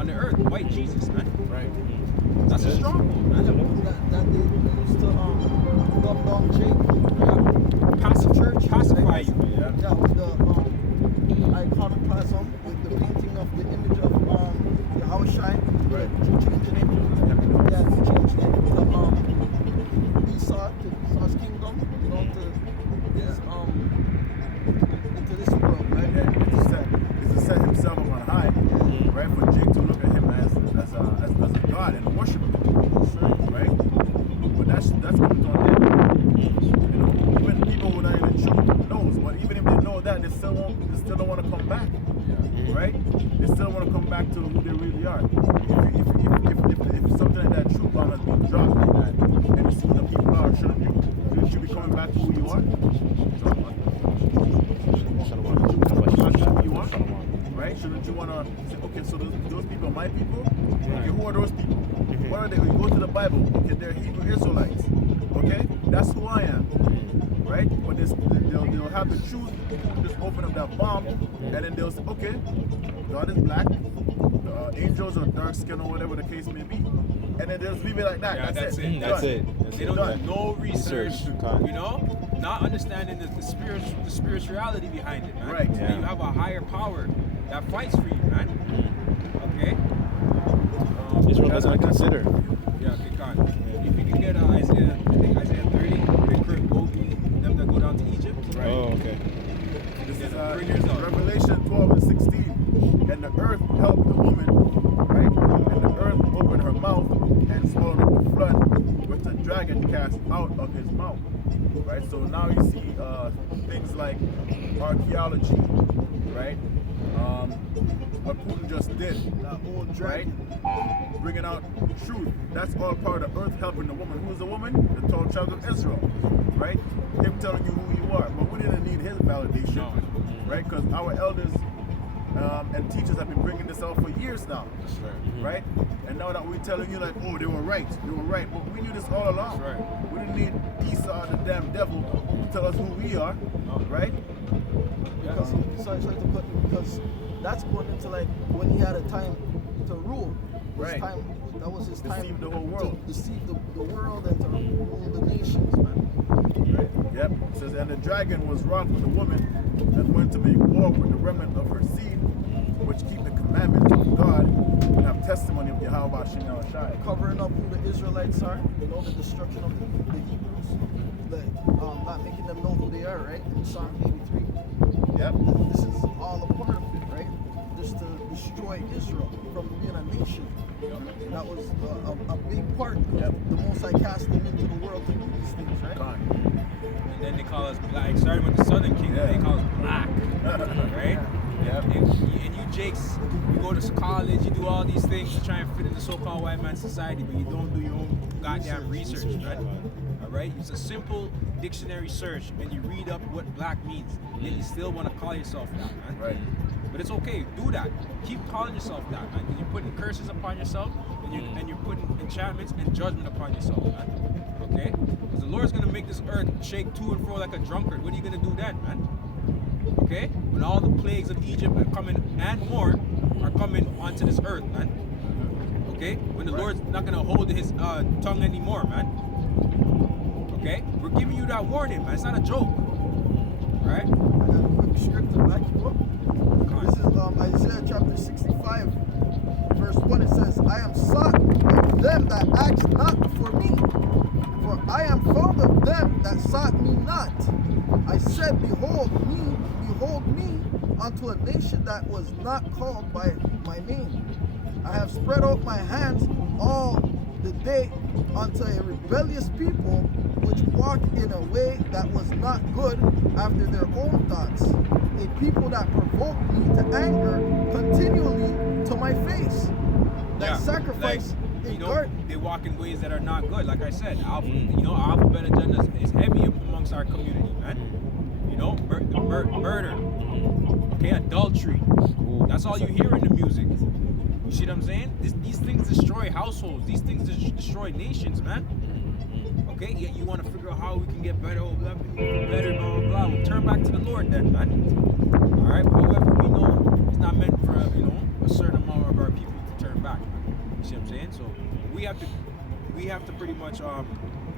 on the earth, white Jesus, man. Right. That's a stronghold, man. That they used to dumb down Jake. Pacify you. Yeah. Yeah, with the iconoclasm, with the painting of the image of Yahushua, Right. changing it. Yeah, to change it to Esau's kingdom, you know, to his into this world, right? Yeah, it's to set himself up on high, right? For Jake to look at him as a god and a worshiper, right? But that's coming on them. You know, even people who are not in the truth knows, but even if they know that, they still don't want to come back, right? They still want to come back to who they really are. If something like that truth bomb has been dropped like that, and you see what the people are, shouldn't you be coming back to who you are? Right? Shouldn't you want to say, okay, so those people are my people? Okay, who are those people? What are they? You go to the Bible, okay, they're Hebrew Israelites. Okay? That's who I am. Right? But they'll have to choose, just open up that bomb, and then they'll say, okay, God is black, angels are dark skin or whatever the case may be. And then they'll just leave it like that. Yeah, that's it. That's it. They don't do no research, Research. you know, not understanding the spirituality behind it, man. Right. And you have a higher power that fights for you, man. Okay. Israel doesn't consider. Yeah, okay, God. If you can get Isaiah 30, go them that go down to Egypt. Right. Oh, okay. This is Bring yours up. Revelation 12 and 16. And the earth helped the woman, right? And the earth opened her mouth and swallowed up the flood, which the dragon cast out of his mouth. Right? So now you see things like archaeology, right? What Putin just did, That old dragon. right? Bringing out truth. That's all part of earth helping the woman. Who's the woman? The 12 tribes of Israel, right? Him telling you who you are. But we didn't need his validation, right? Because our elders and teachers have been bringing this out for years now, right? And now that we're telling you like, oh, they were right, but we knew this all along. That's right. We didn't need Esau, the damn devil, to tell us who we are, right? Because because that's going into like when he had a time to rule. Right. That was his time. Deceive the whole world. To deceive the world and to rule the nations, man. Right. Yep. It says, and the dragon was wroth with the woman that went to make war with the remnant of her seed, which keep the commandments of God and have testimony of Yahweh Shem Shai. Covering up who the Israelites are, you know, the destruction of the Hebrews, not making them know who they are, right? In Psalm 83. Yep. This is all a part of it, right? Just to destroy Israel from being a nation. And that was a big part. Yep. The Most High cast them into the world to do these things, right? Gone. And then they call us black. Starting with the Southern Kingdom, they call us black, right? Yep. And you Jakes, you go to college, you do all these things to try and fit in the so-called white man society, but you don't do your own goddamn research, right? All right? It's a simple dictionary search, and you read up what black means. Yet you still want to call yourself that, man. Right. But it's okay, do that. Keep calling yourself that, man. Because you're putting curses upon yourself, and you're putting enchantments and judgment upon yourself, man. Okay? Because the Lord's gonna make this earth shake to and fro like a drunkard. What are you gonna do then, man? Okay? When all the plagues of Egypt are coming and more are coming onto this earth, man. Okay? When the Lord's not gonna hold his tongue anymore, man. Okay? We're giving you that warning, man. It's not a joke. Right? I got a quick script to back you up. This is Isaiah chapter 65, verse 1. It says, I am sought of them that asked not for me, for I am found of them that sought me not. I said, behold me unto a nation that was not called by my name. I have spread out my hands all the day unto a rebellious people, which walk in a way that was not good after their own thoughts, a people that provoke me to anger continually to my face, that sacrifice like, in garden. They walk in ways that are not good. Like I said, alphabet agenda is heavy amongst our community, man. You know, murder, okay, adultery. That's all you hear in the music. You see what I'm saying? These things destroy households. These things destroy nations, man. Okay, yet you want to figure out how we can get better, blah, blah, blah. Well, turn back to the Lord then, man. All right. However, we know it's not meant for a certain amount of our people to turn You see what I'm saying? So we have to pretty much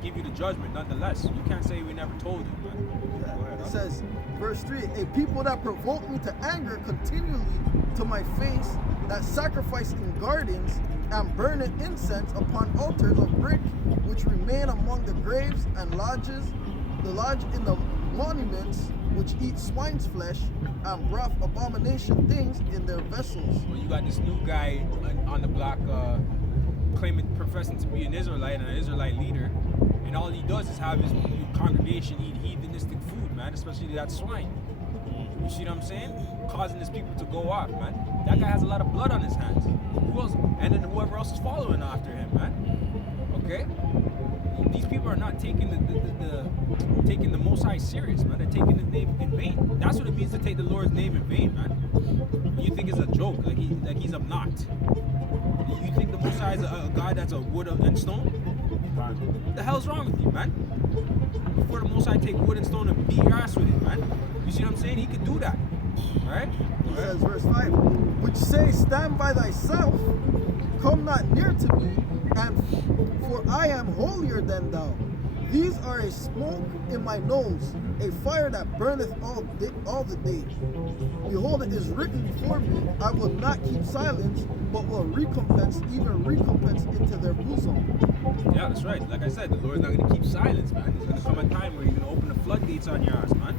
give you the judgment nonetheless. You can't say we never told you, man. Go ahead, It huh? says, verse 3, a people that provoke me to anger continually to my face, that sacrifice in gardens and burn incense upon altars of brick, which remain among the graves and lodges, the lodge in the monuments, which eat swine's flesh and broth abomination things in their vessels. Well, you got this new guy on the block professing to be an Israelite and an Israelite leader, and all he does is have his congregation eat heathenistic food, man, especially that swine. You see what I'm saying? Causing his people to go off, man. That guy has a lot of blood on his hands. Who else? And then whoever else is following after him, man. Okay? These people are not taking the Most High serious, man. They're taking His name in vain. That's what it means to take the Lord's name in vain, man. You think it's a joke, like he's a knot. You think the Most High is a God that's a wood and stone? What the hell's wrong with you, man? Before the Most High take wood and stone and beat your ass with it, man. You see what I'm saying? He could do that, right? It says, verse 5, which say, stand by thyself, come not near to me, and for I am holier than thou. These are a smoke in my nose, a fire that burneth all the day. Behold, it is written before me, I will not keep silence, but will recompense into their bosom. Yeah, that's right. Like I said, the Lord's not going to keep silence, man. There's going to come a time where He's going to open the floodgates on your ass, man.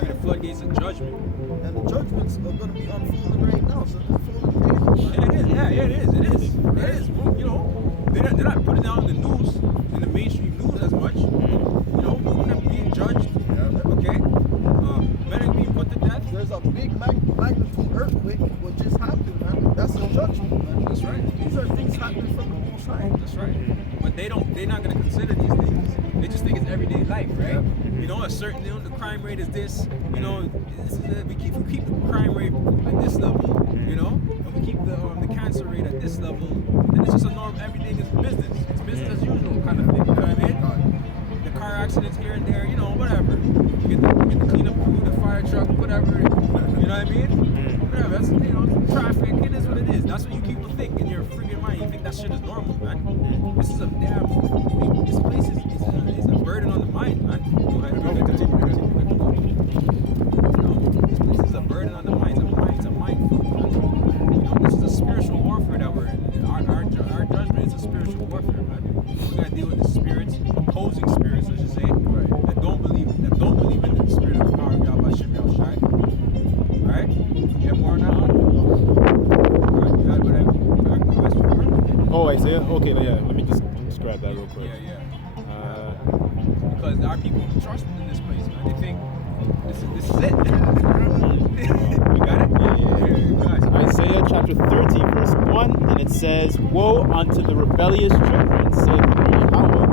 The floodgates of judgment. And the judgments are going to be unfolding right now, so it's unfolding daily. Yeah, it is. Yeah, it is. It is. It is. Well, you know, they're not putting it out in the news, in the mainstream news as much. You know, women are being judged. Okay. Men are being put to death. There's a big magnitude earthquake what just happened, man. That's a judgment, man. That's right. These are things happening from the Most High. That's right. But they're not going to consider these things. They just think it's everyday life, right? You know, the crime rate is this. You know, we keep the crime rate at this level. You know, and we keep the cancer rate at this level. Then it's just a norm. Everything is business. It's business as usual kind of thing. You know what I mean? The car accidents here and there. You know, whatever. You get the cleanup crew, the fire truck, whatever. You know what I mean? Whatever. That's traffic. It is what it is. That's what you people think in your freaking mind. You think that shit is normal, man. This is a damn. This place is a burden on the mind, man. Go ahead. This place is a burden on the mind. It's a mind food, man. You know, this is a spiritual warfare that we're in. Our judgment is a spiritual warfare, man. We gotta deal with the spirits, opposing spirits, I should say, that don't believe in the spirit of the power of Yahweh Shem Yahushai. Alright? You have more now? Alright, you had whatever. Ask for more? Oh, Isaiah? Okay, yeah. Let me just grab that real quick. Yeah. Because our people trust in this place, man. They think this is it. You got it? Yeah. Guys. Isaiah chapter 30, verse 1, and it says, woe unto the rebellious children, saith Yahweh,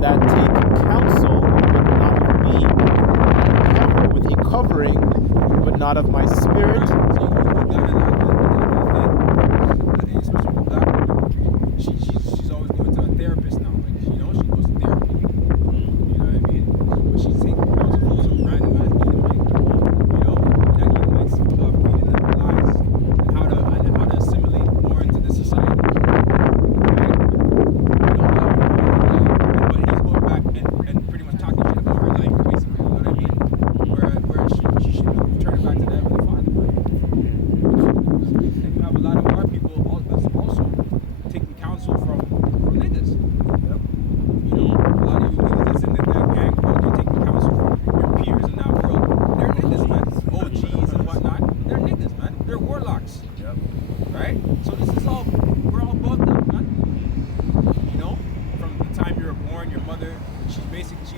that take counsel, but not of me, and cover with a covering, but not of my spirit. She's always going to a therapist now. Like, you know, she goes to therapy. You know what I mean? But she's taking counsel from some random ass Edomite. You know, and that Edomite's feeding them lies and how to assimilate more into the society. Right? You know, but he's going back and pretty much talking shit about her life, basically. You know what I mean? Where she should turn it back to the Heavenly Father. And you have a lot of our people also taking counsel from niggas. You know, a lot of you niggas that's in that gang world, you're taking counsel from your peers in that world. They're niggas, man. OGs and whatnot. They're niggas, man. They're warlocks. Right? So we're all bugged up, man. You know, from the time you were born, your mother, she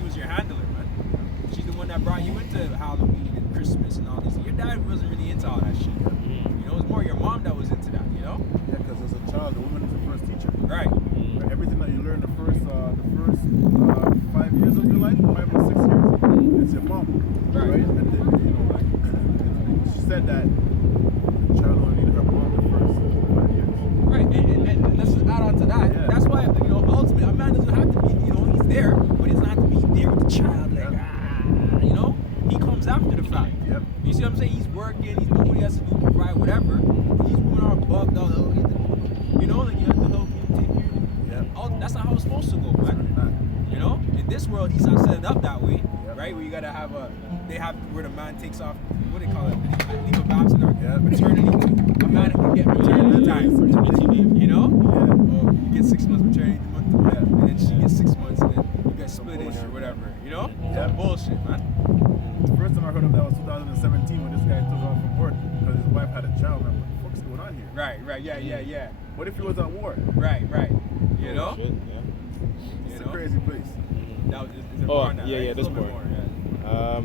was your handler, man. She's the one that brought you into Halloween and Christmas and all this. Your dad wasn't really into all that shit. You know, it was more your mom that was into that, you know? Yeah, because as a child, the woman is the first teacher. Right. Everything that you learn the first 5 years of your life, 5 or 6 years, it's your mom, Right. And then, you know, like she said that the child only needed her mom the first 5 years. Right, and let's just add on to that. Yeah. That's why, you know, ultimately, a man doesn't have to be, you know, he's there, but he doesn't have to be there with the child, like, you know? He comes after the fact. Yep. You see what I'm saying? He's working, he's doing what he has to do, provide whatever. These women are bugged out. You know, like, the supposed to go, Certainly man. not. You know, in this world, he's not set it up that way, Yep. right? Where you gotta have they have where the man takes off. What do they call it? Leave of absence or Yeah. maternity. A man can get maternity time. Maternity leave. You know? Yeah. Oh, you get 6 months maternity month to month, Yeah. and then she gets 6 months, and then you get split in or bullshit. whatever. You know? Yeah. Bullshit, man. The first time I heard of that was 2017 when this guy took off from work because his wife had a child. I'm like, what the fuck's going on here? Right, yeah. What if he was at war? Right. You know? Shit, yeah. It's You a know? crazy place. That was, is it Oh, more now, yeah, right? yeah, It's a this little bit part. more, yeah.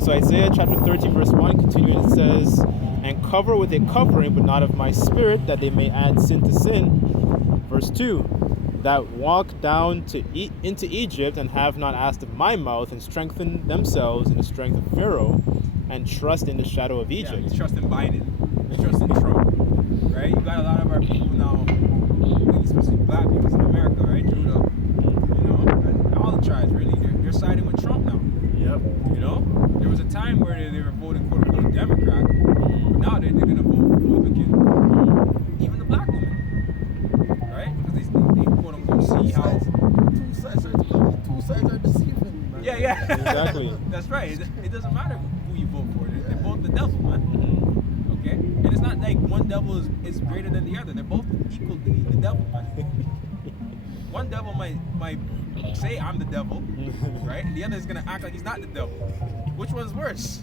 So Isaiah chapter 13 verse 1 continuing, it says, and cover with a covering, but not of my spirit, that they may add sin to sin. Verse 2, that walk down into Egypt and have not asked of my mouth, and strengthen themselves in the strength of Pharaoh, and trust in the shadow of Yeah, Egypt. he's trusting Biden. He's trusting Trump. Right? You got a lot of our people now, especially black people in America, right? Judah, you know, and all the tribes really, they're siding with Trump now. Yep. You know? There was a time where they were voting quote unquote Democrat, but now they're gonna vote Republican. Even the black women. Right? Because they quote unquote see how Two sides are deceiving, man. Yeah. Exactly. That's right. It doesn't matter who you vote for. They're both the devil, man. Okay? And it's not like one devil is greater than the other. They're both equally the devil, man. One devil might say I'm the devil, right? And the other is gonna act like he's not the devil. Which one's worse?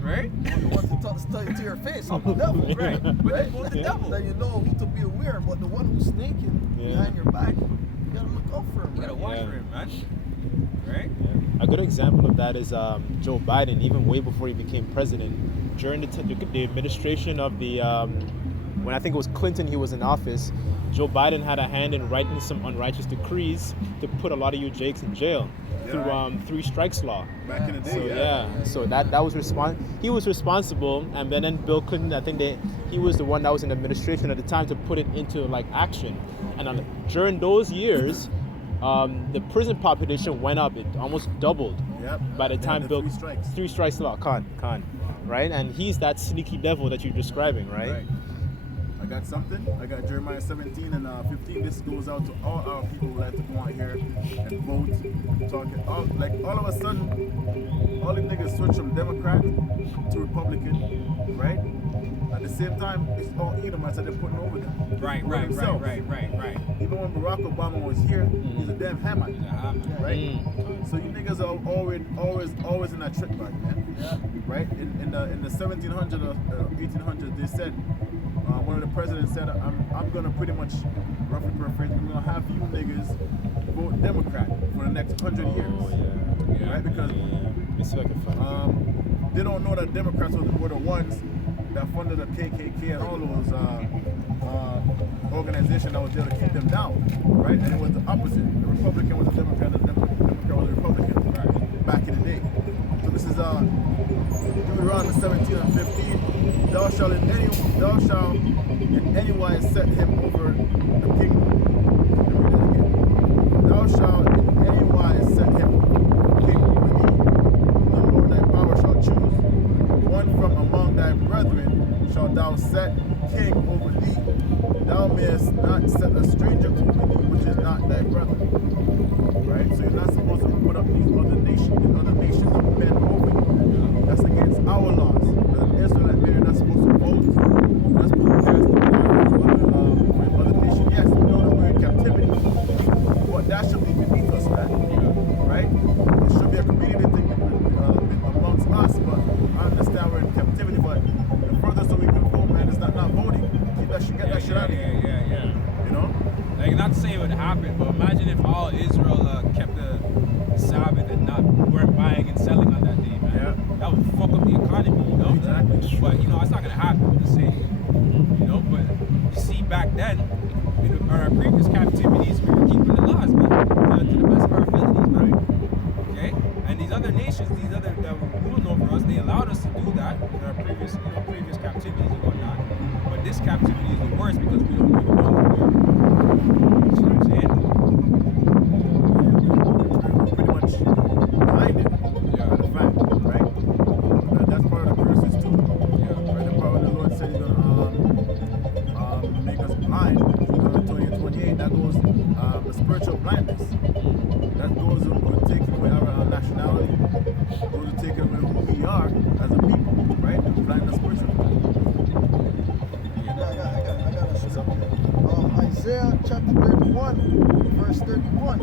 Right? The one who tell you to your face, I'm the devil. Right. But they're both the devil. Then you know who to be aware, but the one who's snaking behind your back, you gotta look out for him. You gotta right? watch Yeah. for him, man. Right? A good example of that is Joe Biden, even way before he became president, during the administration of the, when I think it was Clinton, he was in office, Joe Biden had a hand in writing some unrighteous decrees to put a lot of you Jakes in jail through 3 strikes law. Back in the day, So so that was he was responsible, and then Bill Clinton, I think he was the one that was in administration at the time to put it into like action. And during those years, the prison population went up; it almost doubled. Yep. By the They time had Bill 3 strikes. 3 strikes law, Khan, right? And he's that sneaky devil that you're describing, right? I got something. I got Jeremiah 17 and 15. This goes out to all our people who like to come out here and vote. Talking all of a sudden, all the niggas switch from Democrat to Republican, right? At the same time, it's all Edomites that they're putting over them. Right. For themselves. Even when Barack Obama was here, he's a damn Hamite, right? So you niggas are always in that trick bag, man. Right? In the 1700s or 1800s, they said one of the presidents said, I'm gonna pretty much roughly paraphrase, I'm gonna have you niggas vote Democrat for the next 100 years, right? Because It's like a fun. they don't know that Democrats were the ones that funded the KKK and all those organizations that was there to keep them down, right? And it was the opposite. The Republican was a Democrat, the Democrat was a Republican, right? Back in the day. So this is Deuteronomy 17 and 15. Thou shalt in any wise set him over the kingdom. Let me read that again. Thou shalt in any wise set him king over thee. The Lord thy power shall choose. One from among thy brethren shalt thou set king over thee. Thou mayest not set a stranger over thee, which is not thy brother. Right? So you're not supposed to put up these other nations of men over you. That's against our laws. As an Israelite man, you're not supposed to vote. You're not supposed to cast the other nation. Yes, we know that we're in captivity, but that should be beneath us, man. Right? It should be a community thing amongst us, but I understand we're in captivity, but the furthest that we can go, man, is not voting. Get that shit out of here. Yeah. You know? Like, not to say it would happen, but imagine if all Israel kept the Sabbath and weren't buying and selling on that day, man. Yeah. That would fuck up the economy, you know? Exactly. But, it's not going to happen, to say, but you see back then, in our previous captivities, we were keeping the laws, man, to the best of our abilities, man. Okay? And these other nations, that were ruling over us, they allowed us to do that in our previous captivities and whatnot. But this captivity is the worst because we don't even know who we are. You see what I'm saying? We're pretty much blinded by the fact, right? That's part of the curses too. Right? The part when the Lord said he's gonna make us blind, Deuteronomy 20 and 28, that 31, verse 31.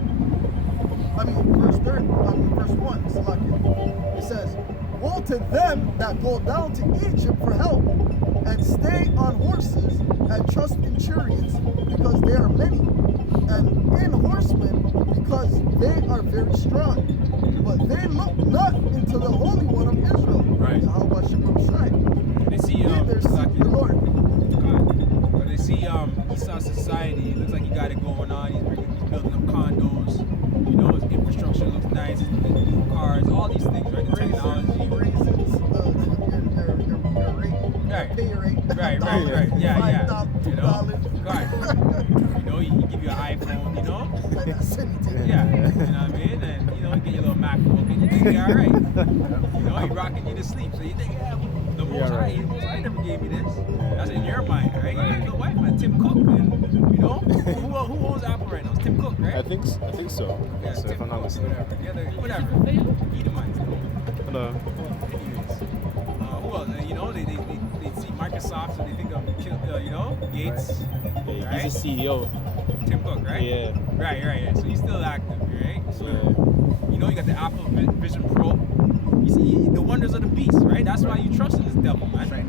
Verse 1. Salakia. It says, "Woe to them that go down to Egypt for help, and stay on horses, and trust in chariots, because they are many, and in horsemen, because they are very strong. But they look not into the Holy One of Israel." Right. Yahweh Shem Shai. They see Neither seek the Lord. But they see Esau society. It looks like he got it going on. He's building up condos. You know, his infrastructure looks nice. His new cars, all these things, right? The technology. Raises your rate, Right. pay rate. Right. Yeah. $5, You know, right. You know, he give you an iPhone. You know. Like that's anything. Yeah. You know what I mean? And you know, you get your little MacBook, and you think you're all right. You know, he rocking you to sleep, so you think, yeah, the Most High never gave me this. That's in your mind, right? You got no wife, man. Tim Cook, and you know, who owns Apple right now? It's Tim Cook, right? I think so. Yeah, So Tim if I'm not Cook, mistaken. whatever. Edomites. Hello. Anyways, who else? You know, they see Microsoft, so they think of you know, Gates. Yeah, Right? he's a CEO. Tim Cook, right? Yeah. Right. Yeah. So he's still active, right? So Yeah. you know, you got the Apple Vision Pro. You see the wonders of the beast, right? That's why you trust in this devil, man. Right?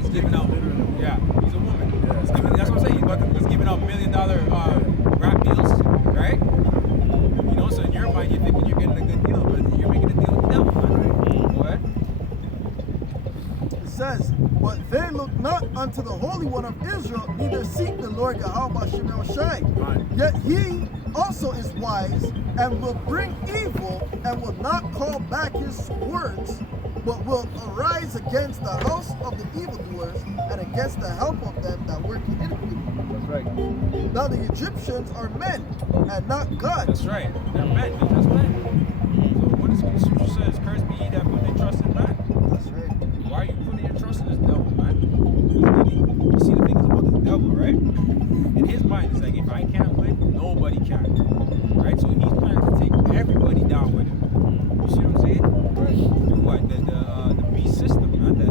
He's giving out. Yeah, he's a woman. He's giving, that's what I'm saying. He's giving out $1 million rap deals, right? You know, so in your mind, you're thinking you're getting a good deal, but you're making a deal with the devil, man. Go ahead. It says, "But they look not unto the Holy One of Israel, neither seek the Lord Yahweh Shem Shai. Right. Yet he also is wise, and will bring evil, and will not call back his words, but will arise against the house of the evildoers, and against the help of them that work iniquity. That's right. Now the Egyptians are men, and not God." That's right. They're men. They're just men. So what is the scripture says? Cursed be he that put their trust in man. That's right. Why are you putting your trust in this devil, man? You see the thing is about this devil, right? In his mind, it's like, if I can't win, nobody can. Right? So he's planning to take everybody down with him. You see what I'm saying? Right. Through what? The beast system, man. The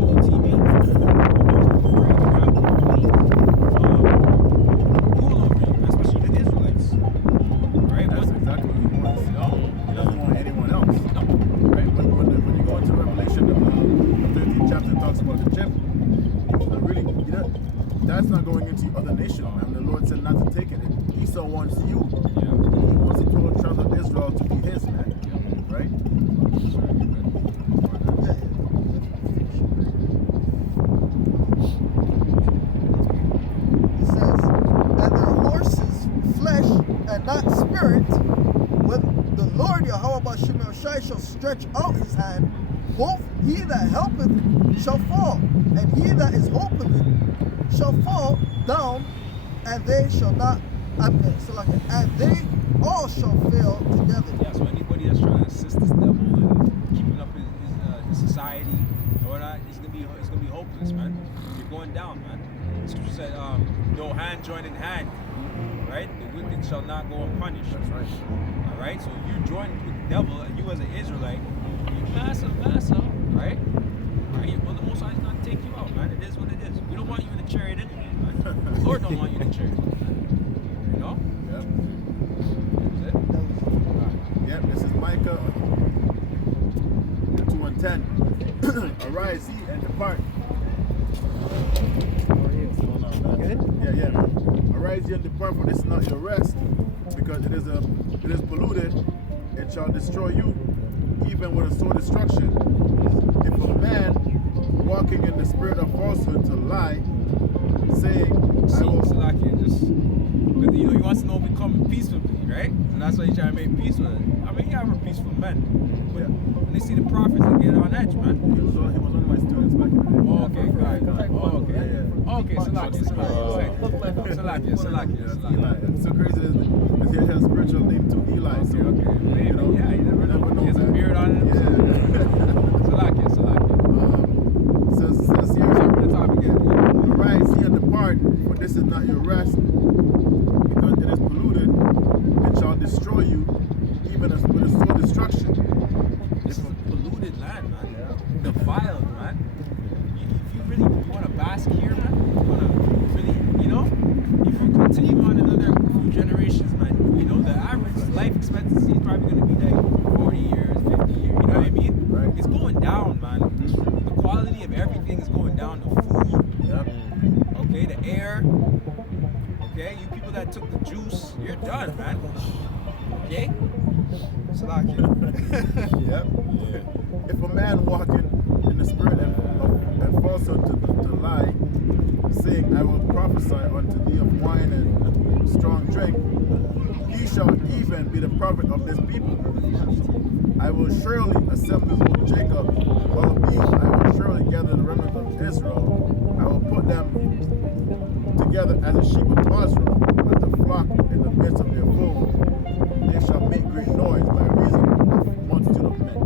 MOTV. Where you can have rule over you, especially the Israelites. Right? That's exactly what he wants. You know? He doesn't want anyone else. No. Right? When you go into Revelation, the 13th chapter talks about the chip. So really, that's not going into other nations, man. The Lord said not to take it. Esau wants you. Yeah. He wants the total tribe of Israel to be his, man. Right? That's right. Yeah. It says, "And their horses flesh and not spirit, when the Lord Yahweh Shem Shai shall stretch out his hand, both he that helpeth shall fall, and he that is hoping shall fall down, and they shall not, and they all shall fail together." Yeah, so anybody that's trying to assist this devil and keeping up his society and all that, it's gonna be hopeless, man. You're going down, man. The scripture said, no hand join in hand, right? The wicked shall not go unpunished. That's right. All right. So if you join with the devil and you as an Israelite, you massa, right? Right. Well, the Most High is gonna take you out, man. It is what it is. We don't want you in the chariot anyway, man. The Lord don't want you in the chariot, man. You know? Yep. That's it. Yep, this is Micah 2 and 10. Arise, ye, and depart. Hold on, man. Yeah. Arise, ye, and depart, for this is not your rest, because it is polluted, it shall destroy you, even with a sore destruction. If a man walking in the spirit of falsehood to lie, saying, I will. Salakia, just because you know he wants to know if we come peacefully, right? And that's why he's trying to make peace with it. I mean, yeah, we're peaceful men. But Yeah. when they see the prophets, they get on edge, man. He was one of my students back in the day. Oh, okay, good. Oh, okay. Yeah. Okay, Salakia. Eli. It's so crazy because he has a spiritual name too, Eli. So, Okay, maybe. you know, Yeah, you never know. He has a man. beard on him. Yeah. Salakia. Says here, Start from the top again. arise, ye, and depart, for this is not your rest, because it is polluted, it shall destroy you, even with a sore destruction. This is a polluted land, man. Defiled, man. If you want to bask here, man, you want to really, you know, generations, man. You know, the average life expectancy is probably gonna be like 40 years, 50 years. You know what I mean? Right. It's going down, man. The quality of everything is going down. The food, Yep. okay, the air. Okay, you people that took the juice, you're done, man. Okay? Slack it. Yep. If a man walking in the spirit and falsehood to lie, saying, I will prophesy unto thee of wine and strong drink, he shall even be the prophet of this people. I will surely assemble of Jacob, albeit I will surely gather the remnant of Israel. I will put them together as a sheep of Israel, as the flock in the midst of their fold. They shall make great noise by reason of multitude of men.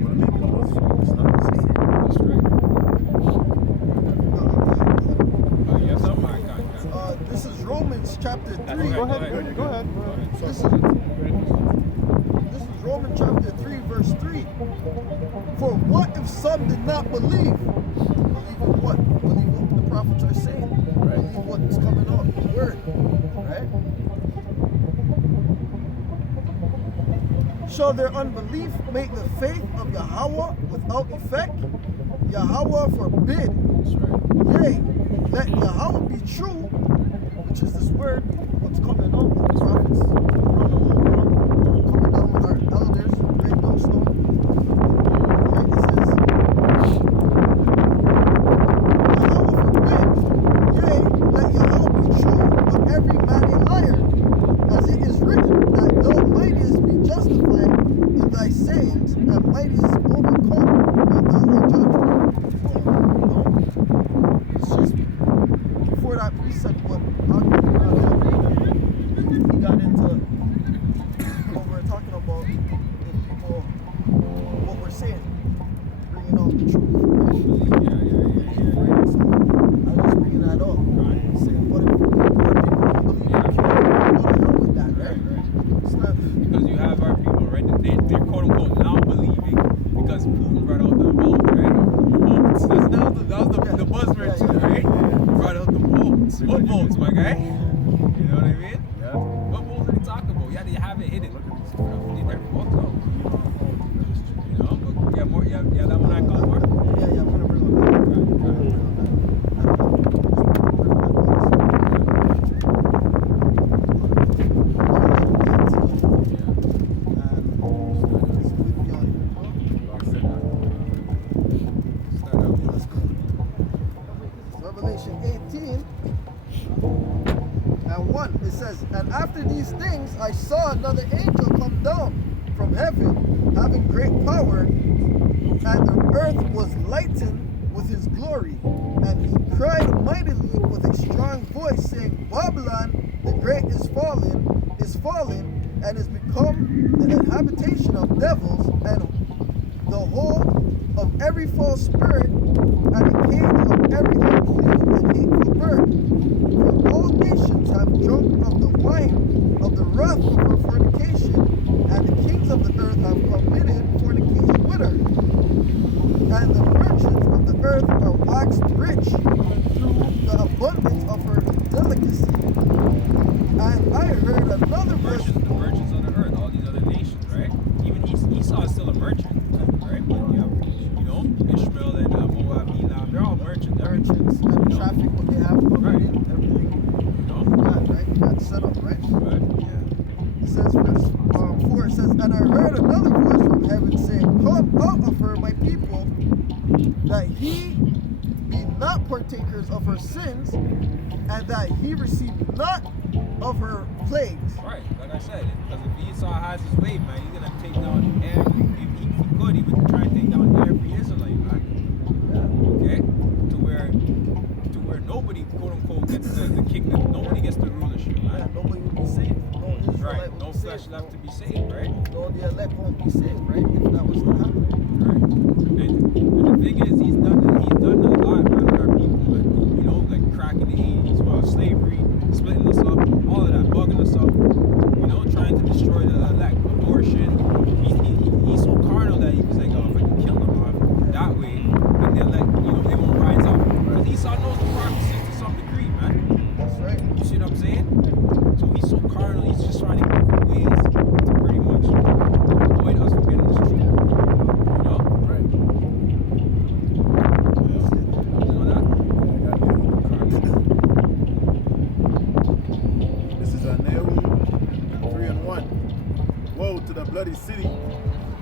What I mean, Paul, it's not That's right. Oh, yes, oh my God. This is Romans chapter 3. Go ahead. Go ahead. This is Romans chapter 3, verse 3. For what if some did not believe? Believe in what? Believe what the prophets are saying. Right. Believe what's coming up, the word. Right? Shall their unbelief make the faith of Yahweh without effect? Yahweh forbid. That's right. Yea, let Yahweh be true, which is this word, what's coming up, the prophets around the whole world, coming down with our elders, great millstone. Right, it says, Yahweh forbid, yea, let Yahweh be true, but every man a liar, as it is written, that thou mightest be justified in thy sayings, and mightest overcome in thy judgment. It's just before that precept, what he got into what we're talking about, if people, what we're saying, bringing out the truth. Yeah. Right? So I was just bringing that up. Saying, what if people don't believe? What the hell with that, right? It's not. Because you have our people, right? They're quote unquote now believing because Putin brought out the vote, right? Votes. That was the buzzword too, right? Brought out the votes. What votes, my guy? You know what I mean? Yeah. What votes are they talking about? Yeah, they have it hidden. Look at these. They never vote out. You know, but yeah, more. Yeah, that one I called for. Yeah, I'm gonna bring on that. Revelation 18 and 1, it says, and after these things I saw another angel come down from heaven, having great power, and the earth was lightened with his glory. And he cried mightily with a strong voice, saying, Babylon the great is fallen, and is become the habitation of devils, and the hold of every false spirit, and the cage of every unclean and hateful bird. For all nations have drunk of the wine of the wrath of her fornication, and the kings of the earth have committed fornication with her. And the merchants of the earth are waxed rich through the abundance of her delicacy. And I heard another voice. The merchants of the earth, all these other nations, right? Even Esau is still a merchant, right? But you have, Ishmael and Moab, Elam, they're all merchants. Merchants and traffic, what they have coming Right. in, everything. Right? That's set up, right? Right. It says, verse 4, it says, and I heard another voice from heaven saying, come out of her, my people, that he be not partakers of her sins, and that he receive not of her plagues. Right, like I said, because if Esau has his way, man, he's gonna take down every. If he could, he would try and take down every Israelite, man. Okay, to where nobody, quote unquote, gets the kingdom. Nobody gets the rulership, Yeah, man. nobody will be saved. No Israelite Right, will no be flesh saved. left to be saved, right? No, the elect won't be saved, right? If that was to happen. Right. And the thing is, he's done a lot, man, with our people, man. Like crack in the 80s, slavery, splitting us up, all of that, bugging us up, trying to destroy the elect, abortion. He's so carnal that he was like, oh, if I can kill them off that way, then they'll they won't rise up. Because Esau knows the prophecies to some degree, man. That's right. You see what I'm saying? bloody city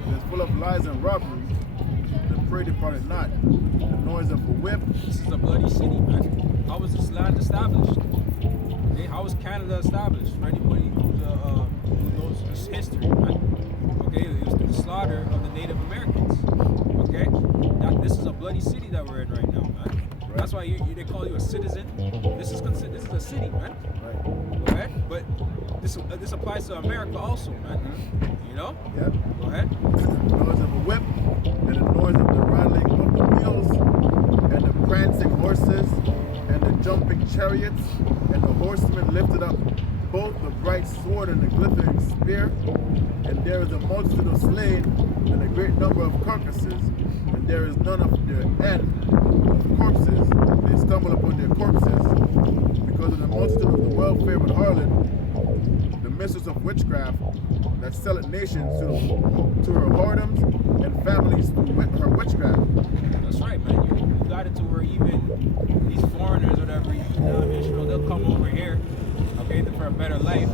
that is full of lies and robbery. The prey departed not. The noise of a whip. This is a bloody city, man. How was this land established? Okay, how was Canada established? For anybody who knows this history, man. Okay, it was through the slaughter of the Native Americans. Okay, this is a bloody city that we're in right now, man. Right. That's why they call you a citizen. This is a city, man. Right. Go ahead, but this applies to America also, man. You know? Yep. Go ahead. The noise of a whip, and the noise of the rattling of the wheels, and the prancing horses, and the jumping chariots, and the horsemen lifted up both the bright sword and the glittering spear. And there is a multitude of slain, and a great number of carcasses, and there is none of their end of corpses. They stumble upon their corpses, because of the multitude of the well-favored harlot, the mistress of witchcraft, that selleth nations to her whoredoms, and families to her witchcraft. That's right, man. You got it to where even these foreigners, whatever, they'll come over here, okay, for a better life.